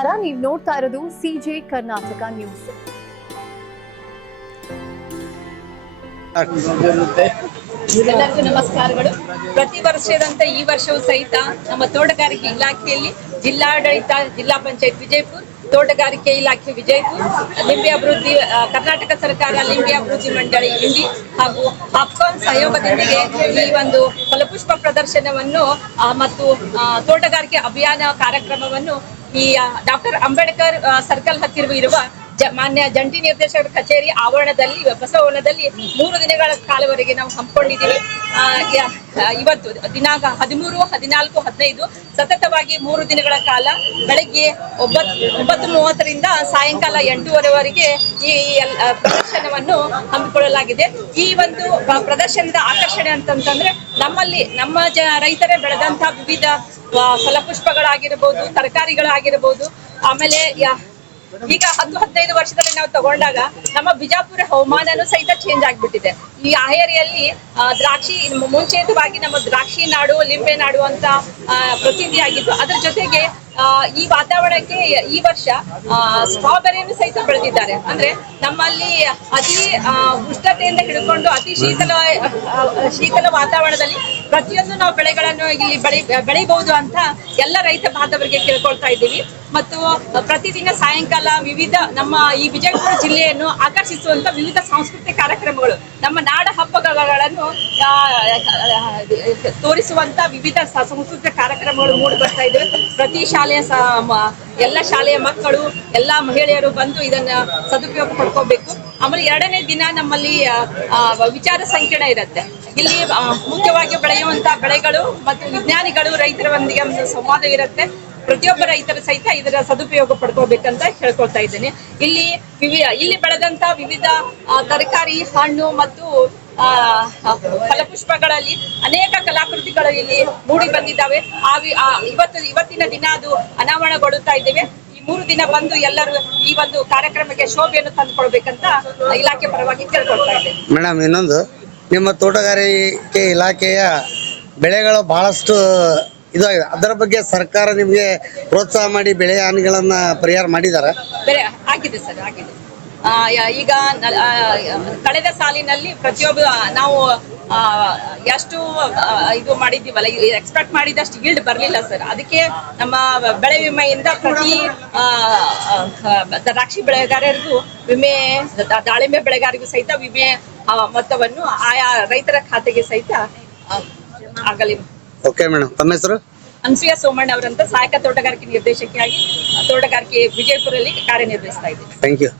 ನಮಸ್ಕಾರ, ನೀವು ನೋಡ್ತಾ ಇರೋದು ಸಿಜೆ ಕರ್ನಾಟಕ ನ್ಯೂಸ್. ಎಲ್ಲರಿಗೂ ನಮಸ್ಕಾರಗಳು. ಪ್ರತಿ ವರ್ಷದಂತೆ ಈ ವರ್ಷವೂ ಸಹಿತ ನಮ್ಮ ತೋಟಗಾರಿಕೆ ಇಲಾಖೆಯಲ್ಲಿ ಜಿಲ್ಲಾಡಳಿತ, ಜಿಲ್ಲಾ ಪಂಚಾಯತ್ ವಿಜಯಪುರ, ತೋಟಗಾರಿಕೆ ಇಲಾಖೆ ವಿಜಯಪುರ, ಲಿಂಬೆ ಅಭಿವೃದ್ಧಿ ಕರ್ನಾಟಕ ಸರ್ಕಾರ ಲಿಂಬೆ ಅಭಿವೃದ್ಧಿ ಮಂಡಳಿ ಇಂಡಿ ಹಾಗೂ ಆಪ್ಕಾನ್ ಸಹಯೋಗದೊಂದಿಗೆ ಈ ಒಂದು ಫಲಪುಷ್ಪ ಪ್ರದರ್ಶನವನ್ನು ಮತ್ತು ತೋಟಗಾರಿಕೆ ಅಭಿಯಾನ ಕಾರ್ಯಕ್ರಮವನ್ನು ಈ ಡಾಕ್ಟರ್ ಅಂಬೇಡ್ಕರ್ ಸರ್ಕಲ್ ಹತ್ತಿರ ಇರುವ ಮಾನ್ಯ ಜಂಟಿ ನಿರ್ದೇಶಕರ ಕಚೇರಿ ಆವರಣದಲ್ಲಿ ಬಸವವನದಲ್ಲಿ 3 ದಿನಗಳ ಕಾಲವರೆಗೆ ನಾವು ಹಮ್ಮಿಕೊಂಡಿದ್ದೀವಿ. ಇವತ್ತು ದಿನಾಂಕ 13, 14, 15 ಸತತವಾಗಿ 3 ದಿನಗಳ ಕಾಲ ಬೆಳಗ್ಗೆ 9:30ರಿಂದ ಸಾಯಂಕಾಲ 8:30ವರೆಗೆ ಈ ಪ್ರದರ್ಶನವನ್ನು ಹಮ್ಮಿಕೊಳ್ಳಲಾಗಿದೆ. ಈ ಒಂದು ಪ್ರದರ್ಶನದ ಆಕರ್ಷಣೆ ಅಂತಂದ್ರೆ ನಮ್ಮ ರೈತರೇ ಬೆಳೆದಂತಹ ವಿವಿಧ ಫಲಪುಷ್ಪಗಳಾಗಿರಬಹುದು, ತರಕಾರಿಗಳಾಗಿರಬಹುದು. ಆಮೇಲೆ ಈಗ 10-15 ವರ್ಷದಲ್ಲಿ ನಾವು ತಗೊಂಡಾಗ ನಮ್ಮ ಬಿಜಾಪುರ ಹವಾಮಾನನೂ ಸಹಿತ ಚೇಂಜ್ ಆಗ್ಬಿಟ್ಟಿದೆ. ಈ ಆಹೇರಿಯಲ್ಲಿ ದ್ರಾಕ್ಷಿ ಮುಂಚೆತವಾಗಿ ನಮ್ಮ ದ್ರಾಕ್ಷಿ ನಾಡು, ಲಿಂಬೆ ನಾಡು ಅಂತ ಪ್ರಸಿದ್ಧಿಯಾಗಿತ್ತು. ಅದರ ಜೊತೆಗೆ ಈ ವಾತಾವರಣಕ್ಕೆ ಈ ವರ್ಷ ಸ್ಟ್ರಾಬೆರಿಯನ್ನು ಸಹಿತ ಬೆಳೆದಿದ್ದಾರೆ. ಅಂದ್ರೆ ನಮ್ಮಲ್ಲಿ ಅತಿ ಉಷ್ಣತೆಯಿಂದ ಹಿಡ್ಕೊಂಡು ಅತಿ ಶೀತಲ ವಾತಾವರಣದಲ್ಲಿ ಪ್ರತಿಯೊಂದು ನಾವು ಬೆಳೆಗಳನ್ನು ಇಲ್ಲಿ ಬೆಳಿಬಹುದು ಅಂತ ಎಲ್ಲ ರೈತ ಬಾಂಧವರಿಗೆ ಕೇಳ್ಕೊಳ್ತಾ ಇದ್ದೀವಿ. ಮತ್ತು ಪ್ರತಿದಿನ ಸಾಯಂಕಾಲ ವಿವಿಧ ನಮ್ಮ ಈ ವಿಜಯಪುರ ಜಿಲ್ಲೆಯನ್ನು ಆಕರ್ಷಿಸುವಂತ ವಿವಿಧ ಸಾಂಸ್ಕೃತಿಕ ಕಾರ್ಯಕ್ರಮಗಳು, ನಮ್ಮ ನಾಡ ಹಬ್ಬಗಳನ್ನು ತೋರಿಸುವಂತ ವಿವಿಧ ಸಾಂಸ್ಕೃತಿಕ ಕಾರ್ಯಕ್ರಮಗಳು ಮೂಡಿ ಬರ್ತಾ ಇದ್ದೇವೆ. ಪ್ರತಿ ಶಾಲೆಯ ಎಲ್ಲ ಶಾಲೆಯ ಮಕ್ಕಳು, ಎಲ್ಲ ಮಹಿಳೆಯರು ಬಂದು ಇದನ್ನ ಸದುಪಯೋಗ ಪಡ್ಕೋಬೇಕು. ಆಮೇಲೆ 2ನೇ ದಿನ ನಮ್ಮಲ್ಲಿ ವಿಚಾರ ಸಂಕಿರಣ ಇರುತ್ತೆ. ಇಲ್ಲಿ ಮುಖ್ಯವಾಗಿ ಬೆಳೆಯುವಂತ ಬೆಳೆಗಳು ಮತ್ತು ವಿಜ್ಞಾನಿಗಳು, ರೈತರೊಂದಿಗೆ ಒಂದು ಸಂವಾದ ಇರುತ್ತೆ. ಪ್ರತಿಯೊಬ್ಬ ರೈತರ ಸಹಿತ ಇದರ ಸದುಪಯೋಗ ಪಡ್ಕೋಬೇಕಂತ ಹೇಳ್ಕೊಳ್ತಾ ಇದ್ದೇನೆ. ಇಲ್ಲಿ ಬೆಳೆದಂತ ವಿವಿಧ ತರಕಾರಿ, ಹಣ್ಣು ಮತ್ತು ಫಲಪುಷ್ಪಗಳಲ್ಲಿ ಅನೇಕ ಕಲಾಕೃತಿಗಳು ಇಲ್ಲಿ ಮೂಡಿ ಬಂದಿದ್ದಾವೆ. ಇವತ್ತಿನ ದಿನ ಅದು ಅನಾವರಣಗೊಳ್ಳುತ್ತಾ ಇದ್ದೇವೆ. ಈ 3 ದಿನ ಬಂದು ಎಲ್ಲರೂ ಈ ಒಂದು ಕಾರ್ಯಕ್ರಮಕ್ಕೆ ಶೋಭೆಯನ್ನು ತಂದುಕೊಳ್ಬೇಕಂತ ಇಲಾಖೆ ಪರವಾಗಿ ಕೇಳ್ಕೊಳ್ತಾ ಇದ್ದೇನೆ. ಮೇಡಮ್, ಇನ್ನೊಂದು, ನಿಮ್ಮ ತೋಟಗಾರಿಕೆ ಇಲಾಖೆಯ ಬೆಳೆಗಳು ಬಹಳಷ್ಟು ಇದಾಗಿದೆ. ಅದರ ಬಗ್ಗೆ ಸರ್ಕಾರ ನಿಮಗೆ ಪ್ರೋತ್ಸಾಹ ಮಾಡಿ ಬೆಳೆ ಹಾನಿಗಳನ್ನ ಪರಿಹಾರ ಮಾಡಿದ್ದಾರೆ? ಆಗಿದೆ ಸರ್, ಆಗಿದೆ. ಈಗ ಕಳೆದ ಸಾಲಿನಲ್ಲಿ ಪ್ರತಿಯೊಬ್ಬ ನಾವು ಎಷ್ಟು ಇದು ಮಾಡಿದ್ದೀವಲ್ಲ, ಎಕ್ಸ್ಪೆಕ್ಟ್ ಮಾಡಿದಷ್ಟು ಈಲ್ಡ್ ಬರಲಿಲ್ಲ ಸರ್. ಅದಕ್ಕೆ ನಮ್ಮ ಬೆಳೆ ವಿಮೆಯಿಂದ ಪ್ರತಿ ದ್ರಾಕ್ಷಿ ಬೆಳೆಗಾರರಿಗೂ ವಿಮೆ, ದಾಳಿಂಬೆ ಬೆಳೆಗಾರರಿಗೂ ಸಹಿತ ವಿಮೆ ಮೊತ್ತವನ್ನು ಆಯಾ ರೈತರ ಖಾತೆಗೆ ಸಹಿತ ಆಗಲಿ. ಓಕೆ ಮೇಡಮ್, ತಮ್ಮ ಹೆಸರು? ಅನ್ಸೂಯ ಸೋಮಣ್ಣ ಅವರಂತ ಸಹಾಯಕ ತೋಟಗಾರಿಕೆ ನಿರ್ದೇಶಕಿಯಾಗಿ ತೋಟಗಾರಿಕೆ ವಿಜಯಪುರಲ್ಲಿ ಕಾರ್ಯನಿರ್ವಹಿಸ್ತಾ ಇದ್ದೀನಿ. Thank you.